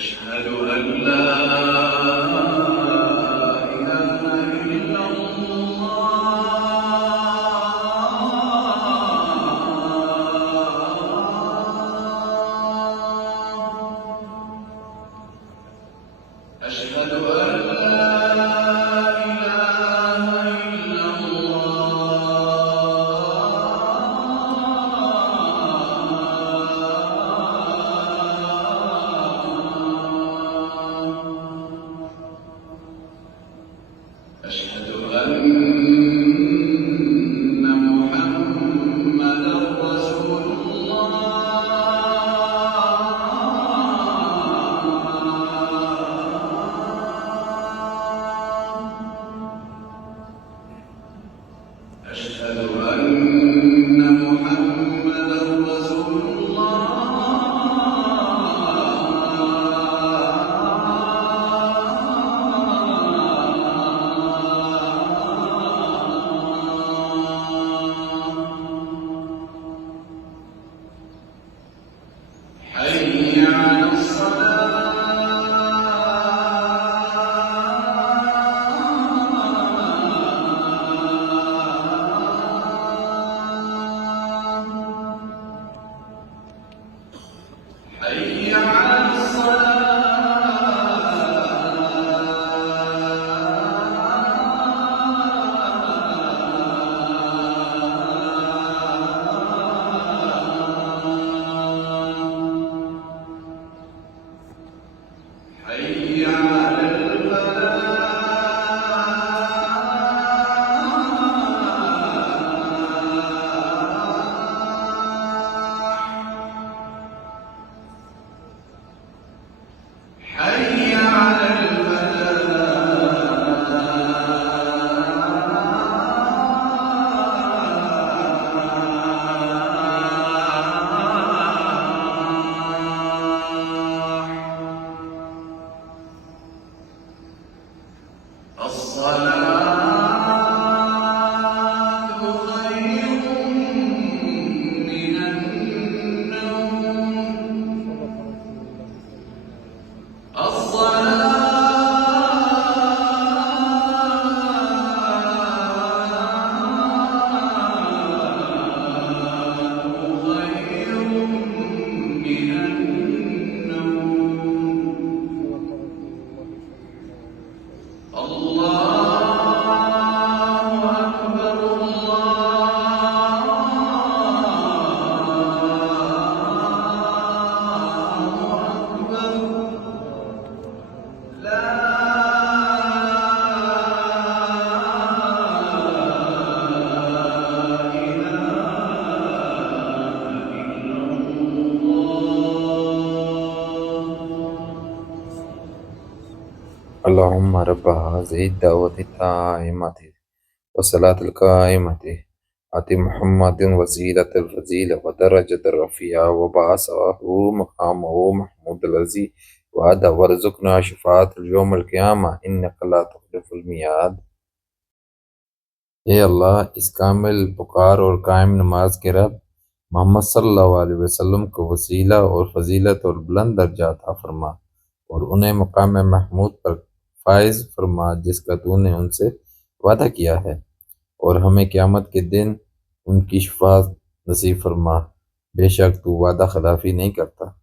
أشهد أن لا إله إلا الله. أشهد أن لا إله إلا الله. أشهد أن محمدًا رسول الله. أشهد أن محمدًا رسول الله. حي على الصلاة. حي على الصلاة. حي على الفلاح. حي على الفلاح. الصلاة خير من النوم. الصلاة خير من النوم. الله أكبر الله أكبر. لا اللهم رب هذه الدعوة التامة والصلاة القائمة آت محمد وسيلة الفضيلة ودرجة الرفيعة وبعثه مقامه محمود الذي وعد وارزقنا شفاعة اليوم القيامة إنك لا تخلف الميعاد। ए अल्लाह, इस कामिल पुकार और कायम नमाज के रब मोहम्मद सल्लल्लाहु अलैहि वसल्लम को वसीला और फजीलत और बुलंद दर्जा अता फरमा और उन्हें मकाम महमूद पर फाइज फरमा जिसका तूने उनसे वादा किया है, और हमें क़यामत के दिन उनकी शफाअत नसीब फरमा। बेशक तू वादा खिलाफी नहीं करता।